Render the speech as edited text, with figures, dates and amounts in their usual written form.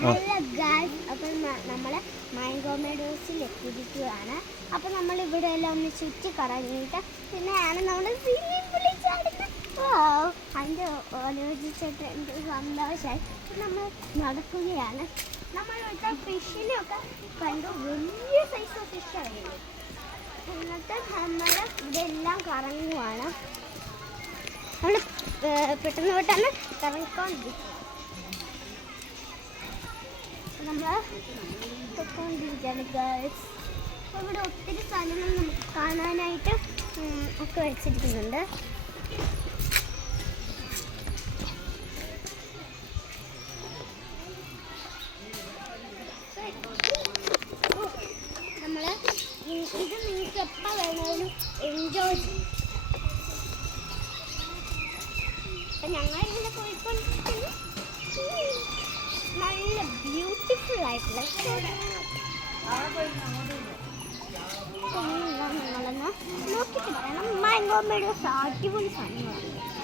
Hello guys, അപ്പം നമ്മൾ mango മെഡോസിൽ എത്തിയിരിക്കുകയാണ്. അപ്പം നമ്മൾ ഇവിടെ എല്ലാം ഒന്ന് ചുറ്റി കറങ്ങിയിട്ട് പിന്നെയാണ് നമ്മൾ സ്വിമ്മിംഗ് പൂളിൽ ചാടുന്നത്. അതിൻ്റെ ആലോചിച്ചിട്ട് എന്ത് സന്തോഷമായി. നമ്മൾ നടക്കുകയാണ്. നമ്മൾ ഇവിടുത്തെ ഫിഷിനെയൊക്കെ കണ്ടു. വലിയ സൈസ് ഫിഷായിരുന്നു. എന്നിട്ട് നമ്മൾ ഇവിടെ എല്ലാം കറങ്ങുവാണ്. നമ്മൾ പെട്ടെന്ന് പെട്ടെന്ന് കറങ്ങിക്കൊണ്ടിരിക്കും. നമ്മൾ പൊയ്ക്കൊണ്ടിരിക്കുകയാണ് ഗേൾസ്. അപ്പോൾ ഇവിടെ ഒത്തിരി സ്ഥലങ്ങൾ നമുക്ക് കാണാനായിട്ട് ഒക്കെ വെച്ചിരിക്കുന്നുണ്ട്. നമ്മൾ ഇത് നിങ്ങൾക്ക് എപ്പോൾ വേണമെങ്കിലും എൻജോയ് ചെയ്യും. അപ്പം ഞങ്ങളിങ്ങനെ പോയിക്കൊണ്ടിരിക്കുന്നു. നല്ല ബ്യൂട്ടിഫുൾ ആയിട്ടുള്ള നിങ്ങളൊന്ന് നോക്കിയിട്ട് പറയണം. മാംഗോ മെഡോസ് അടിപൊളി സാധനങ്ങളാണ്.